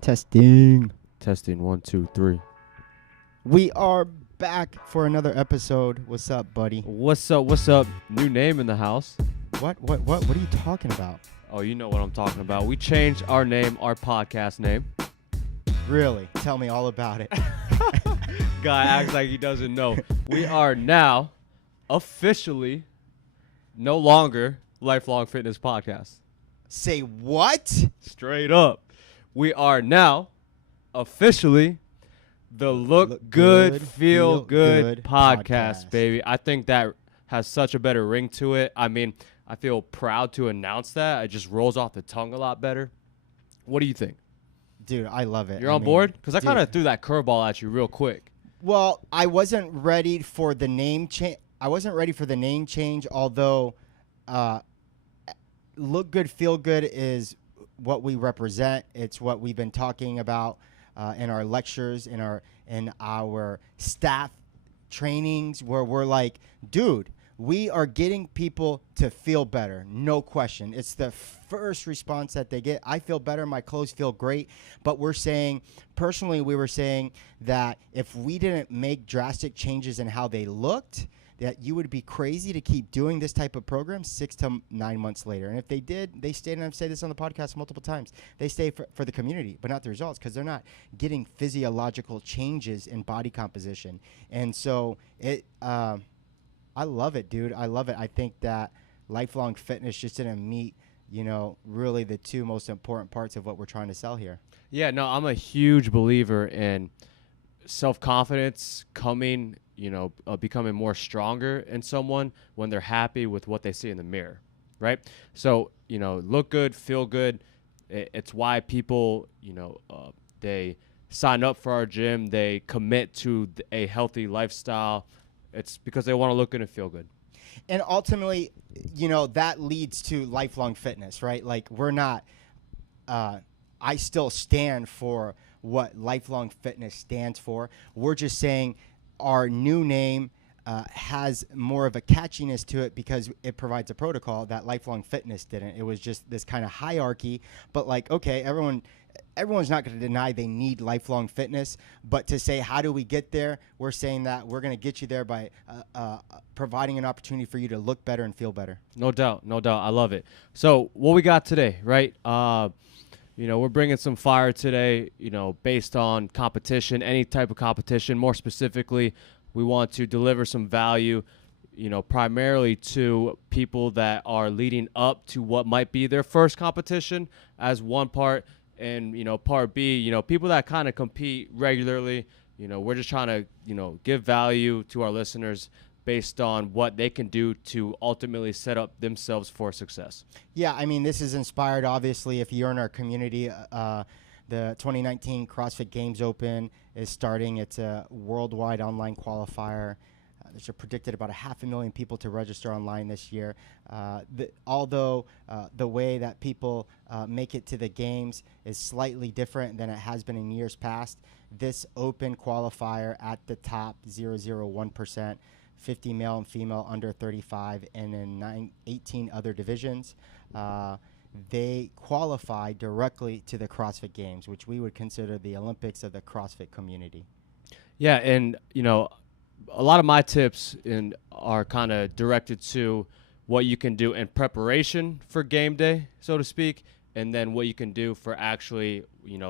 Testing. Testing 1, 2, 3. We are back for another episode. What's up, buddy? What's up? What's up? New name in the house. What are you talking about? Oh, you know what I'm talking about. We changed our name, our podcast name. Really? Tell me all about it. Guy acts like he doesn't know. We are now officially no longer Lifelong Fitness Podcast. Say what? Straight up. We are now officially the Look Good, Feel Good podcast, baby. I think that has such a better ring to it. I mean, I feel proud to announce that. It just rolls off the tongue a lot better. What do you think? Dude, I love it. You're on board? Because I kind of threw that curveball at you real quick. Well, I wasn't ready for the name change. Although Look Good, Feel Good is what we represent. It's what we've been talking about in our lectures, in our staff trainings, where we're like, dude, we are getting people to feel better, no question. It's the first response that they get. I feel better, my clothes feel great. But we're saying, personally, we were saying that if we didn't make drastic changes in how they looked, that you would be crazy to keep doing this type of program 6 to 9 months later. And if they did, they stayed, and I've said this on the podcast multiple times, they stay for the community, but not the results, because they're not getting physiological changes in body composition. And so I love it, dude. I love it. I think that lifelong fitness just didn't meet, really the two most important parts of what we're trying to sell here. Yeah, no, I'm a huge believer in self-confidence coming, becoming more stronger in someone when they're happy with what they see in the mirror, right? So, look good, feel good. It's why people, they sign up for our gym. They commit to a healthy lifestyle. It's because they want to look good and feel good. And ultimately, that leads to lifelong fitness, right? Like, we're not, I still stand for what lifelong fitness stands for. We're just saying our new name has more of a catchiness to it because it provides a protocol that lifelong fitness didn't. It was just this kind of hierarchy, but like, okay, everyone's not going to deny they need lifelong fitness, but to say, how do we get there? We're saying that we're going to get you there by providing an opportunity for you to look better and feel better. No doubt. I love it. So what we got today, right? We're bringing some fire today, based on competition, any type of competition. More specifically, we want to deliver some value, primarily to people that are leading up to what might be their first competition as one part. And, part B, people that kind of compete regularly, we're just trying to, give value to our listeners based on what they can do to ultimately set up themselves for success. Yeah, I mean, this is inspired, obviously, if you're in our community. The 2019 CrossFit Games Open is starting. It's a worldwide online qualifier. There's predicted about 500,000 people to register online this year. Although the way that people make it to the games is slightly different than it has been in years past, this open qualifier at the top 0.001%, 50 male and female under 35, and in 18 other divisions, they qualify directly to the CrossFit Games, which we would consider the Olympics of the CrossFit community. Yeah, and, a lot of my tips are kind of directed to what you can do in preparation for game day, so to speak, and then what you can do for actually,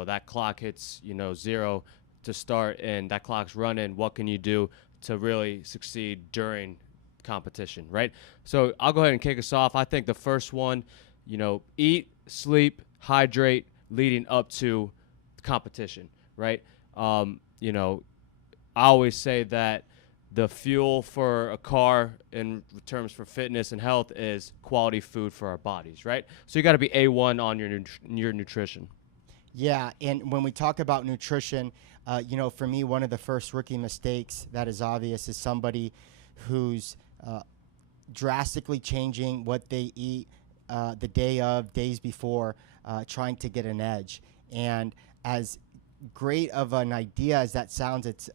that clock hits, 0 to start and that clock's running. What can you do to really succeed during competition, right? So I'll go ahead and kick us off. I think the first one, eat, sleep, hydrate leading up to competition, right? I always say that the fuel for a car in terms for fitness and health is quality food for our bodies, right? So you got to be A1 on your nutrition. Yeah, and when we talk about nutrition, for me, one of the first rookie mistakes that is obvious is somebody who's drastically changing what they eat the days before, trying to get an edge. And as great of an idea as that sounds, it's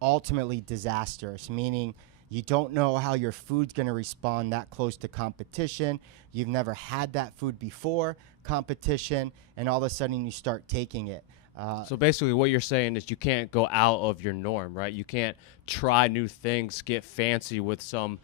ultimately disastrous, meaning You don't know how your food's going to respond that close to competition. You've never had that food before competition, and all of a sudden you start taking it. So basically what you're saying is you can't go out of your norm, right? You can't try new things, get fancy with some,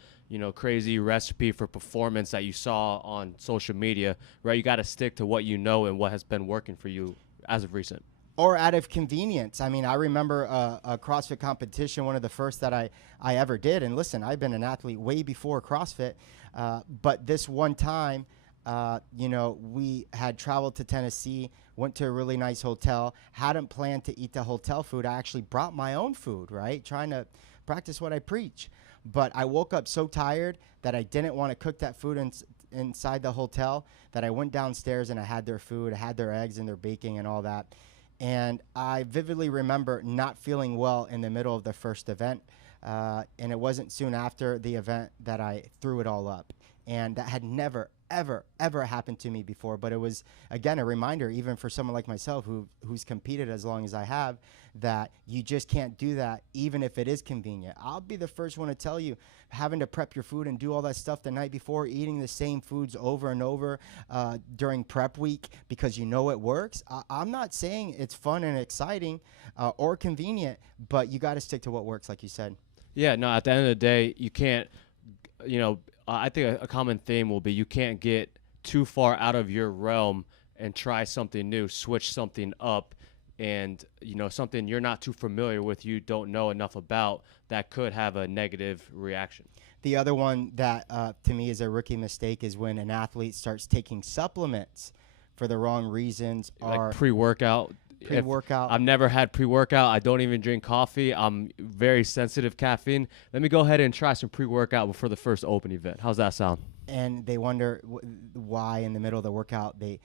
crazy recipe for performance that you saw on social media, right? You got to stick to what you know and what has been working for you as of recent. Or out of convenience. I mean, I remember a CrossFit competition, one of the first that I ever did. And listen, I've been an athlete way before CrossFit. But this one time, we had traveled to Tennessee, went to a really nice hotel, hadn't planned to eat the hotel food. I actually brought my own food, right? Trying to practice what I preach. But I woke up so tired that I didn't want to cook that food inside the hotel that I went downstairs and I had their food, I had their eggs and their baking and all that. And I vividly remember not feeling well in the middle of the first event. And it wasn't soon after the event that I threw it all up. And that had never, ever happened to me before. But it was, again, a reminder, even for someone like myself who's competed as long as I have, that you just can't do that, even if it is convenient. I'll be the first one to tell you, having to prep your food and do all that stuff the night before, eating the same foods over and over during prep week because you know it works. I'm not saying it's fun and exciting or convenient, but you got to stick to what works, like you said. Yeah, no, at the end of the day, you can't, I think a common theme will be you can't get too far out of your realm and try something new, switch something up, and, something you're not too familiar with, you don't know enough about, that could have a negative reaction. The other one that, to me, is a rookie mistake is when an athlete starts taking supplements for the wrong reasons. Like pre-workout. I've never had pre-workout. I don't even drink coffee. I'm very sensitive to caffeine. Let me go ahead and try some pre-workout before the first open event. How's that sound? And they wonder why in the middle of the workout they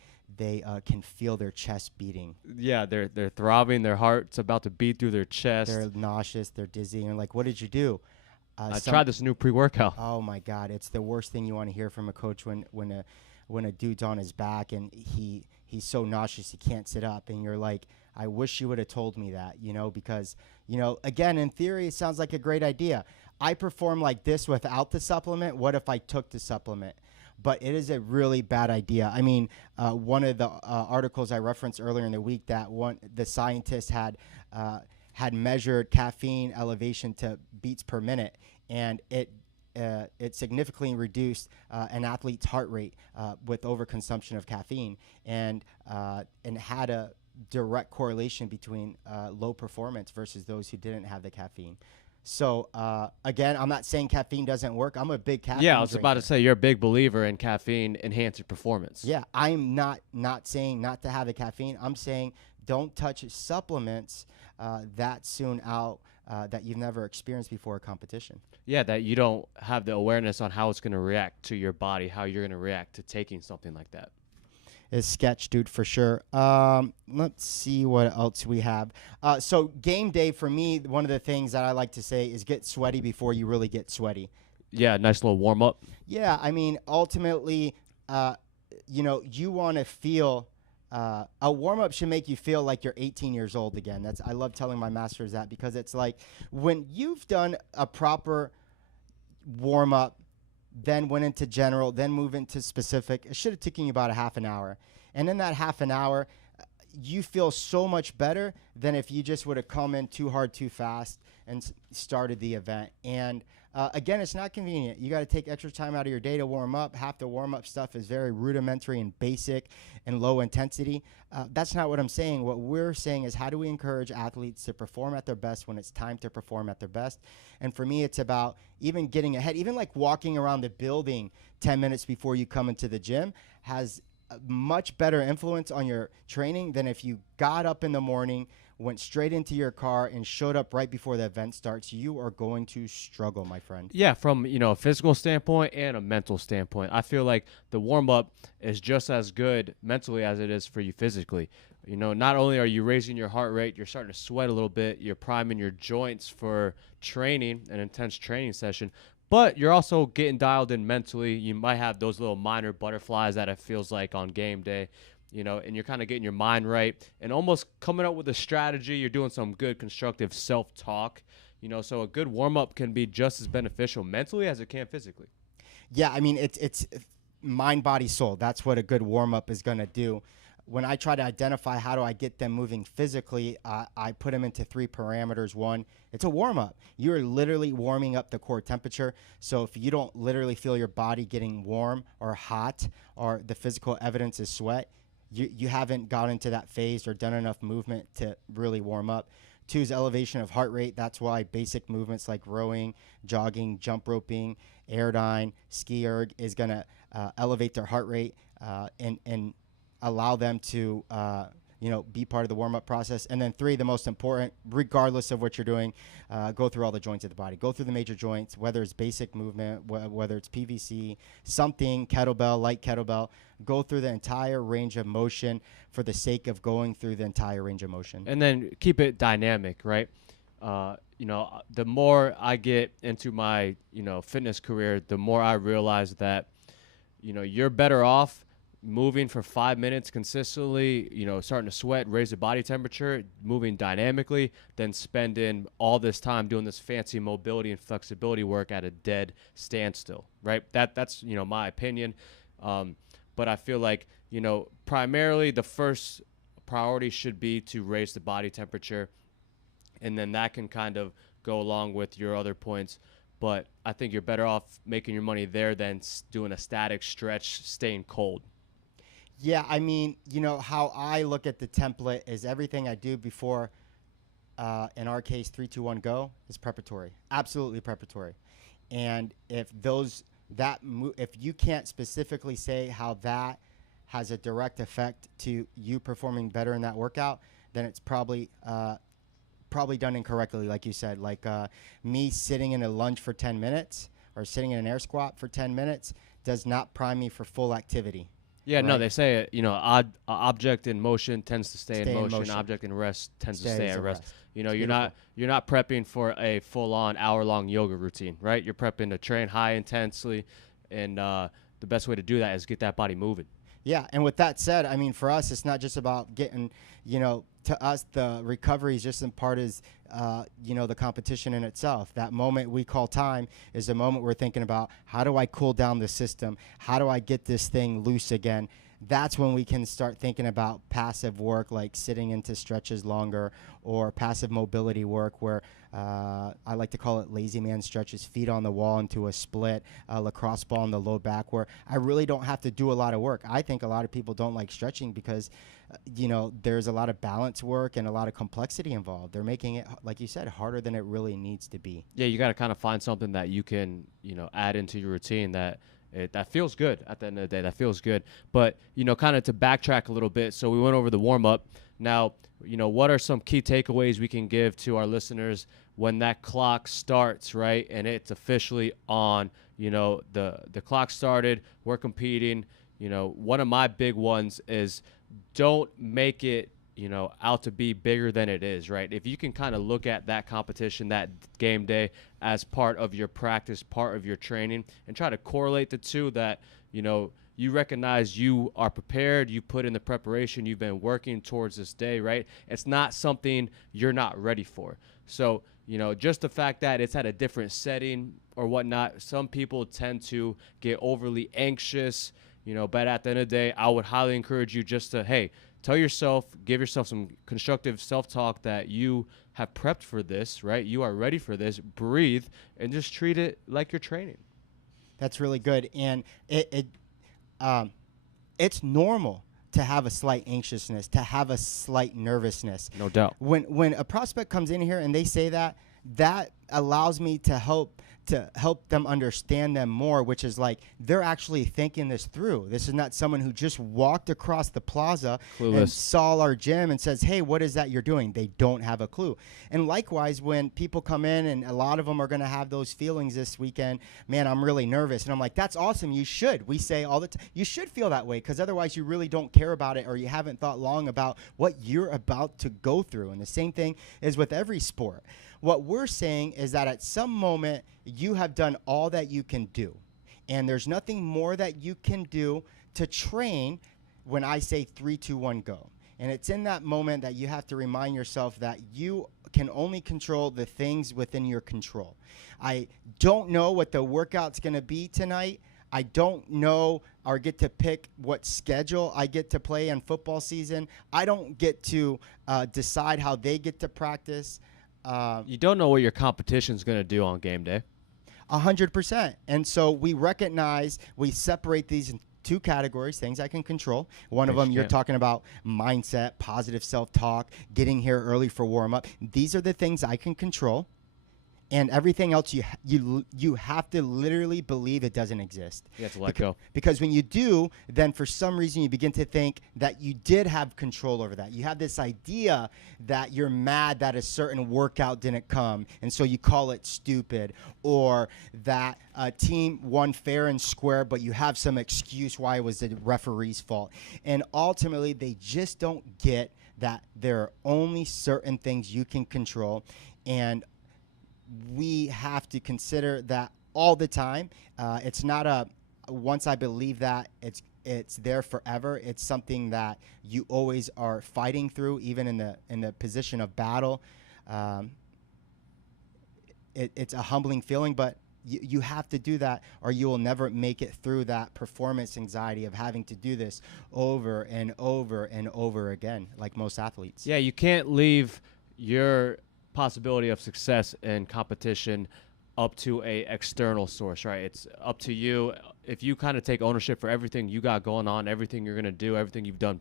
can feel their chest beating. Yeah, they're throbbing. Their heart's about to beat through their chest. They're nauseous. They're dizzy. And like, what did you do? I tried this new pre-workout. Oh my God, it's the worst thing you want to hear from a coach when a dude's on his back and he's so nauseous he can't sit up, and you're like, I wish you would have told me that, because, again, in theory, it sounds like a great idea. I perform like this without the supplement. What if I took the supplement? But it is a really bad idea. I mean, one of the articles I referenced earlier in the week, the scientists had measured caffeine elevation to beats per minute, and it significantly reduced an athlete's heart rate with overconsumption of caffeine, and had a direct correlation between low performance versus those who didn't have the caffeine. So again, I'm not saying caffeine doesn't work. I'm a big caffeine Yeah, I was drinker. about to say you're a big believer in caffeine enhancing performance. Yeah, I'm not saying not to have the caffeine. I'm saying don't touch supplements that soon out that you've never experienced before a competition. Yeah, that you don't have the awareness on how it's going to react to your body, how you're going to react to taking something like that. Is sketch, dude, for sure. Let's see what else we have. So game day, for me, one of the things that I like to say is get sweaty before you really get sweaty. Yeah, nice little warm-up. Yeah, I mean, ultimately, you want to feel a warm-up should make you feel like you're 18 years old again. I love telling my masters that, because it's like when you've done a proper warm-up, then went into general, then move into specific, it should have taken you about a half an hour. And in that half an hour, you feel so much better than if you just would have come in too hard, too fast, and started the event. And again, it's not convenient. You got to take extra time out of your day to warm up. Half the warm-up stuff is very rudimentary and basic and low intensity. That's not what I'm saying. What we're saying is, how do we encourage athletes to perform at their best when it's time to perform at their best? And for me, it's about even getting ahead, even like walking around the building 10 minutes before you come into the gym has a much better influence on your training than if you got up in the morning, went straight into your car, and showed up right before the event starts. You are going to struggle, my friend. Yeah, from a physical standpoint and a mental standpoint. I feel like the warm-up is just as good mentally as it is for you physically. Not only are you raising your heart rate, you're starting to sweat a little bit, you're priming your joints for training, an intense training session, but you're also getting dialed in mentally. You might have those little minor butterflies that it feels like on game day, and you're kind of getting your mind right and almost coming up with a strategy. You're doing some good constructive self-talk, So a good warm-up can be just as beneficial mentally as it can physically. Yeah, I mean, it's mind, body, soul. That's what a good warm up is going to do. When I try to identify how do I get them moving physically, I put them into 3 parameters. One, it's a warm up. You're literally warming up the core temperature. So if you don't literally feel your body getting warm or hot, or the physical evidence is sweat, you haven't gotten into that phase or done enough movement to really warm up. 2 is elevation of heart rate. That's why basic movements like rowing, jogging, jump roping, airdyne, ski erg is going to elevate their heart rate and allow them to be part of the warm-up process. And then 3, the most important, regardless of what you're doing, go through all the joints of the body. Go through the major joints, whether it's basic movement, whether it's PVC, something, kettlebell, light kettlebell. Go through the entire range of motion for the sake of going through the entire range of motion. And then keep it dynamic, right? The more I get into my, fitness career, the more I realize that, you're better off moving for 5 minutes consistently, starting to sweat, raise the body temperature, moving dynamically, than spending all this time doing this fancy mobility and flexibility work at a dead standstill, right? That's my opinion. But I feel like, primarily the first priority should be to raise the body temperature, and then that can kind of go along with your other points. But I think you're better off making your money there than doing a static stretch, staying cold. Yeah, I mean, how I look at the template is everything I do before, in our case, 3, 2, 1, go, is preparatory, absolutely preparatory. And if if you can't specifically say how that has a direct effect to you performing better in that workout, then it's probably done incorrectly, like you said. Like me sitting in a lunge for 10 minutes or sitting in an air squat for 10 minutes does not prime me for full activity. Yeah, right? No, they say, object in motion tends to stay in motion. Object in rest tends to stay at rest. You're not prepping for a full-on hour-long yoga routine, right? You're prepping to train high intensely, and the best way to do that is get that body moving. Yeah, and with that said, I mean, for us, it's not just about getting, to us, the recovery is just in part is, the competition in itself. That moment we call time is the moment we're thinking about, how do I cool down the system? How do I get this thing loose again? That's when we can start thinking about passive work, like sitting into stretches longer, or passive mobility work where I like to call it lazy man stretches, feet on the wall into a split, lacrosse ball in the low back, where I really don't have to do a lot of work. I think a lot of people don't like stretching because, there's a lot of balance work and a lot of complexity involved. They're making it, like you said, harder than it really needs to be. Yeah, you got to kind of find something that you can, add into your routine that feels good at the end of the day. That feels good. But, kind of to backtrack a little bit, so we went over the warm-up. Now, what are some key takeaways we can give to our listeners when that clock starts, right, and it's officially on? The clock started, we're competing. One of my big ones is don't make it, out to be bigger than it is, right? If you can kind of look at that competition, that game day, as part of your practice, part of your training, and try to correlate the two, that, you recognize you are prepared, you put in the preparation, you've been working towards this day, right? It's not something you're not ready for. So, just the fact that it's at a different setting or whatnot, some people tend to get overly anxious, but at the end of the day, I would highly encourage you just to, hey, tell yourself, give yourself some constructive self-talk that you have prepped for this, right? You are ready for this. Breathe and just treat it like you're training. That's really good. And it's normal to have a slight anxiousness, to have a slight nervousness. No doubt. When a prospect comes in here and they say that allows me to help them understand them more, which is like they're actually thinking this through. This is not someone who just walked across the plaza and saw our gym and says, hey, what is that you're doing? They don't have a clue. And likewise, when people come in, and a lot of them are going to have those feelings this weekend, man, I'm really nervous. And I'm like, that's awesome. You should. We say all the time, you should feel that way, because otherwise you really don't care about it, or you haven't thought long about what you're about to go through. And the same thing is with every sport. What we're saying is that at some moment you have done all that you can do, and there's nothing more that you can do to train when I say 3, 2, 1, go. And it's in that moment that you have to remind yourself that you can only control the things within your control. I don't know what the workout's going to be tonight. I don't know or get to pick what schedule I get to play in football season. I don't get to decide how they get to practice. You don't know what your competition's going to do on game day. 100%. And so we separate these in two categories, things I can control. One of them, you're talking about mindset, positive self-talk, getting here early for warm-up. These are the things I can control. And everything else, you have to literally believe it doesn't exist. You have to let go. Because when you do, then for some reason you begin to think that you did have control over that. You have this idea that you're mad that a certain workout didn't come, and so you call it stupid, or that a team won fair and square, but you have some excuse why it was the referee's fault. And ultimately, they just don't get that there are only certain things you can control, and we have to consider that all the time. It's not once I believe that it's there forever. It's something that you always are fighting through, even in the position of battle. It's a humbling feeling, but you have to do that, or you will never make it through that performance anxiety of having to do this over and over and over again, like most athletes. Yeah, you can't leave your possibility of success and competition up to a external source, right? It's up to you. If you kind of take ownership for everything you got going on, everything you're going to do, everything you've done,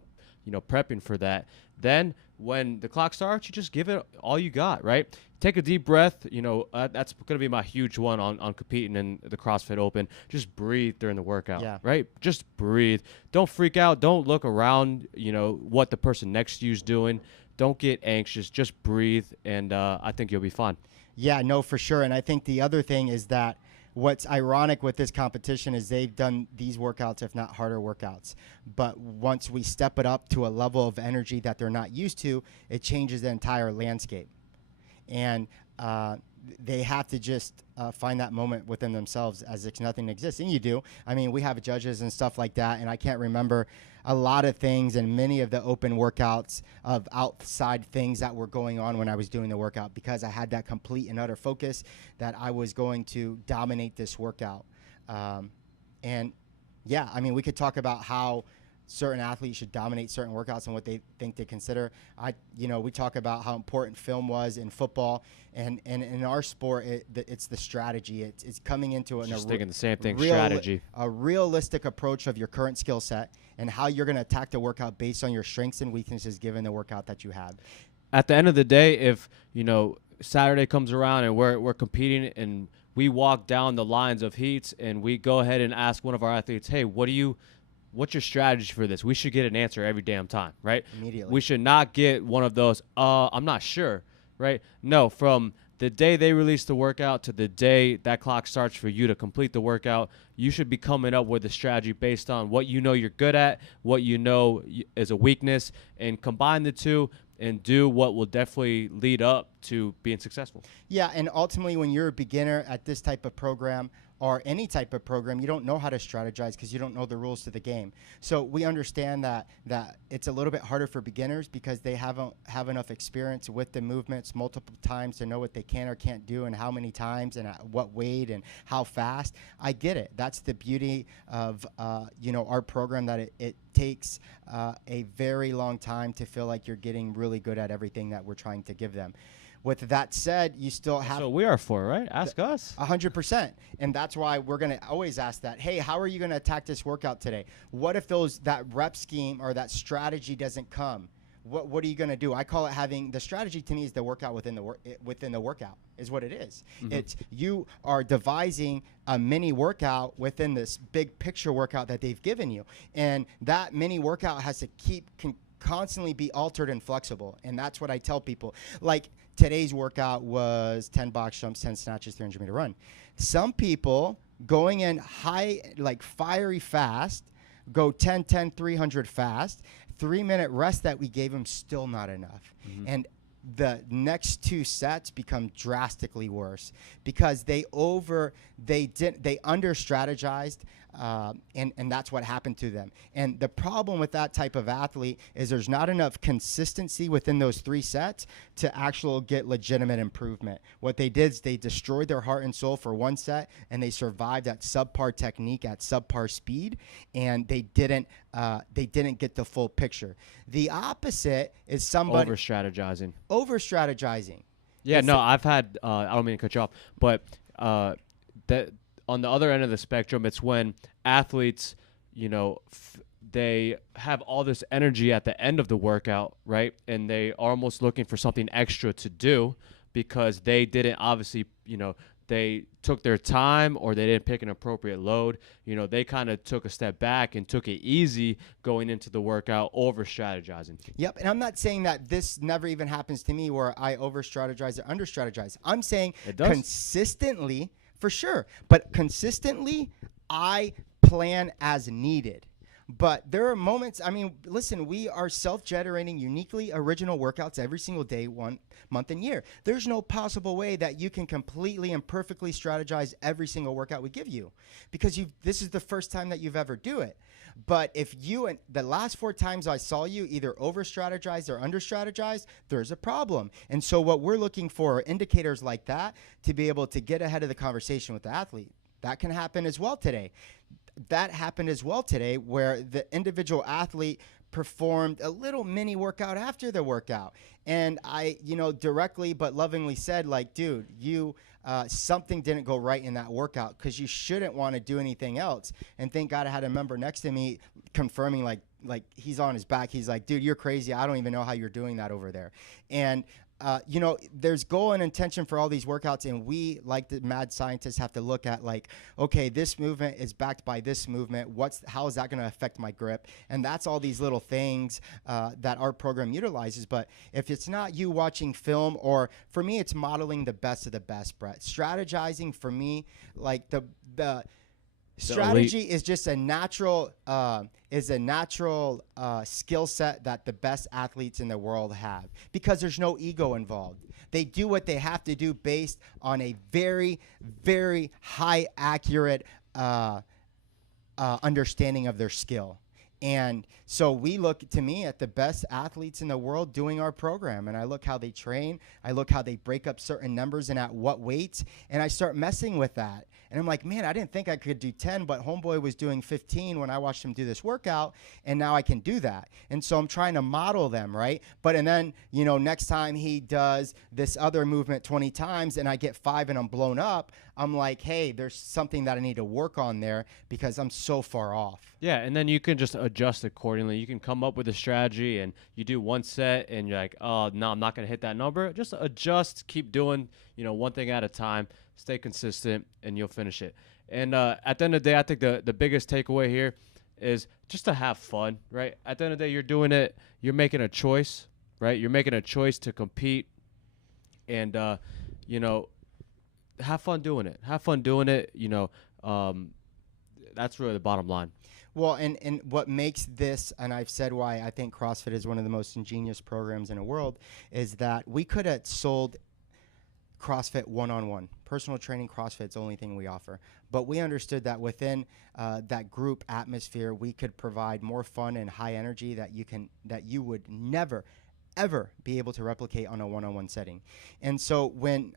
prepping for that, then when the clock starts, you just give it all you got, right? Take a deep breath. That's going to be my huge one on competing in the CrossFit Open. Just breathe during the workout, right? Just breathe. Don't freak out. Don't look around, what the person next to you is doing. Don't get anxious. Just breathe, and I think you'll be fine. Yeah, no, for sure. And I think the other thing is that what's ironic with this competition is they've done these workouts, if not harder workouts. But once we step it up to a level of energy that they're not used to, it changes the entire landscape. And they have to just find that moment within themselves as if nothing exists. And you do. I mean, we have judges and stuff like that, and I can't remember a lot of things and many of the open workouts of outside things that were going on when I was doing the workout, because I had that complete and utter focus that I was going to dominate this workout. And yeah, I mean, we could talk about how certain athletes should dominate certain workouts and what they think they consider. We talk about how important film was in football, and in our sport, it's the strategy. It's coming into thinking the same thing, strategy. A realistic approach of your current skill set and how you're going to attack the workout based on your strengths and weaknesses given the workout that you have. At the end of the day, if Saturday comes around and we're competing and we walk down the lines of heats and we go ahead and ask one of our athletes, hey, what's your strategy for this? We should get an answer every damn time, right? Immediately. We should not get one of those, I'm not sure, right? No, from the day they release the workout to the day that clock starts for you to complete the workout, you should be coming up with a strategy based on what you know you're good at, what you know is a weakness, and combine the two and do what will definitely lead up to being successful. Yeah, and ultimately when you're a beginner at this type of program, or any type of program, you don't know how to strategize because you don't know the rules to the game. So we understand that it's a little bit harder for beginners because they haven't have enough experience with the movements multiple times to know what they can or can't do and how many times and at what weight and how fast. I get it. That's the beauty of our program, that it takes a very long time to feel like you're getting really good at everything that we're trying to give them. With that said, you still have... So we are for, right? Ask us. 100%. And that's why we're going to always ask that, hey, how are you going to attack this workout today? What if that rep scheme or that strategy doesn't come? What are you going to do? I call it having... The strategy to me is the workout within the workout, is what it is. Mm-hmm. It's you are devising a mini workout within this big picture workout that they've given you. And that mini workout has to constantly be altered and flexible. And that's what I tell people. Like... Today's workout was 10 box jumps, 10 snatches, 300 meter run. Some people going in high, like fiery fast, go 10, 10, 300 fast, 3-minute rest that we gave them, still not enough. Mm-hmm. And the next two sets become drastically worse because they under strategized. and that's what happened to them. And the problem with that type of athlete is there's not enough consistency within those 3 sets to actually get legitimate improvement. What they did is they destroyed their heart and soul for 1 set, and they survived at subpar technique, at subpar speed, and they didn't get the full picture. The opposite is somebody Over-strategizing. Over-strategizing. Yeah, no, I've had, I don't mean to cut you off, but that on the other end of the spectrum, it's when athletes, they have all this energy at the end of the workout, right? And they are almost looking for something extra to do because they didn't obviously, they took their time or they didn't pick an appropriate load. They kind of took a step back and took it easy going into the workout, over-strategizing. Yep, and I'm not saying that this never even happens to me where I over-strategize or under-strategize. I'm saying consistently, for sure, but consistently, I plan as needed. But there are moments, listen, we are self-generating uniquely original workouts every single day, 1 month and year. There's no possible way that you can completely and perfectly strategize every single workout we give you because this is the first time that you've ever do it. But if the last 4 times I saw you either over-strategize or under-strategize, there's a problem. And so what we're looking for are indicators like that to be able to get ahead of the conversation with the athlete. That can happen as well today. That happened as well today where the individual athlete performed a little mini workout after the workout. And I, directly but lovingly said, like, dude, something didn't go right in that workout because you shouldn't want to do anything else. And thank God I had a member next to me confirming, like he's on his back. He's like, dude, you're crazy. I don't even know how you're doing that over there. And there's goal and intention for all these workouts, and we, like the mad scientists, have to look at okay, this movement is backed by this movement. How is that going to affect my grip? And that's all these little things that our program utilizes. But if it's not you watching film, or for me, it's modeling the best of the best, Brett. Strategizing for me, like the strategy is just a natural skill set that the best athletes in the world have because there's no ego involved. They do what they have to do based on a very, very high accurate understanding of their skill. And so we look, to me, at the best athletes in the world doing our program. And I look how they train. I look how they break up certain numbers and at what weights. And I start messing with that. And I'm like, man, I didn't think I could do 10, but homeboy was doing 15 when I watched him do this workout. And now I can do that. And so I'm trying to model them, right? And then, next time he does this other movement 20 times and I get 5 and I'm blown up, I'm like, hey, there's something that I need to work on there because I'm so far off. Yeah, and then you can just adjust accordingly. You can come up with a strategy and you do 1 set and you're like, oh, no, I'm not going to hit that number. Just adjust, keep doing, one thing at a time, stay consistent, and you'll finish it. And at the end of the day, I think the biggest takeaway here is just to have fun, right? At the end of the day, you're doing it, you're making a choice, right? You're making a choice to compete and, have fun doing it. Have fun doing it, that's really the bottom line. Well, and what makes this, and I've said why I think CrossFit is one of the most ingenious programs in the world, is that we could have sold CrossFit one-on-one. Personal training, CrossFit's the only thing we offer. But we understood that within that group atmosphere, we could provide more fun and high energy that you would never, ever be able to replicate on a one-on-one setting. And so when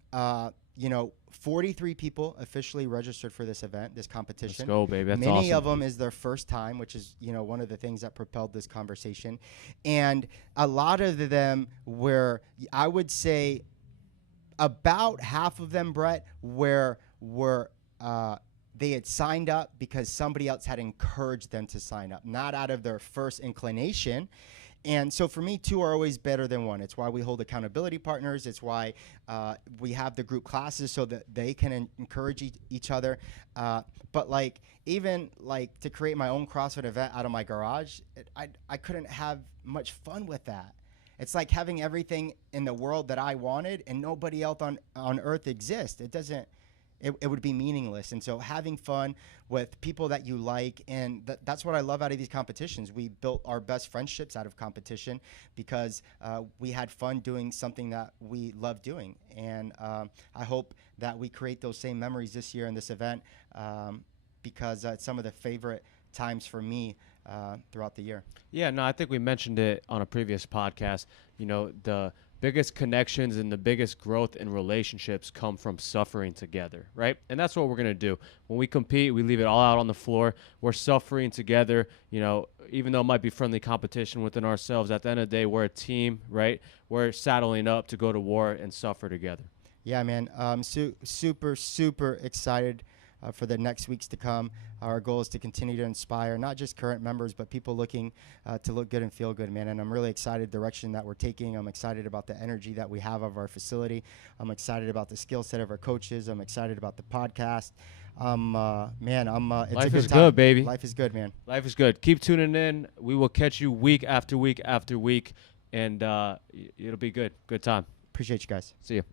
43 people officially registered for this event, this competition. Let's go, baby. That's Many awesome. of them is their first time, which is, one of the things that propelled this conversation. And a lot of them were, I would say, about half of them, Brett, were they had signed up because somebody else had encouraged them to sign up, not out of their first inclination. And so for me, 2 are always better than 1. It's why we hold accountability partners. It's why we have the group classes so that they can encourage each other. But even to create my own CrossFit event out of my garage, I couldn't have much fun with that. It's like having everything in the world that I wanted and nobody else on earth exists. It would be meaningless. And so having fun with people that you like, and that's what I love out of these competitions. We built our best friendships out of competition because we had fun doing something that we love doing. And I hope that we create those same memories this year in this event. because it's some of the favorite times for me throughout the year. Yeah, no, I think we mentioned it on a previous podcast. The biggest connections and the biggest growth in relationships come from suffering together, right? And that's what we're going to do. When we compete, we leave it all out on the floor. We're suffering together, even though it might be friendly competition within ourselves. At the end of the day, we're a team, right? We're saddling up to go to war and suffer together. Yeah, man. Super, super excited for the next weeks to come. Our goal is to continue to inspire not just current members, but people looking to look good and feel good, man. And I'm really excited direction that we're taking. I'm excited about the energy that we have of our facility. I'm excited about the skill set of our coaches. I'm excited about the podcast. It's Life a good is time. good, baby. Life is good, man. Life is good. Keep tuning in. We will catch you week after week after week, and it'll be good. Good time. Appreciate you guys. See you.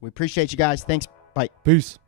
We appreciate you guys. Thanks. Bye. Peace.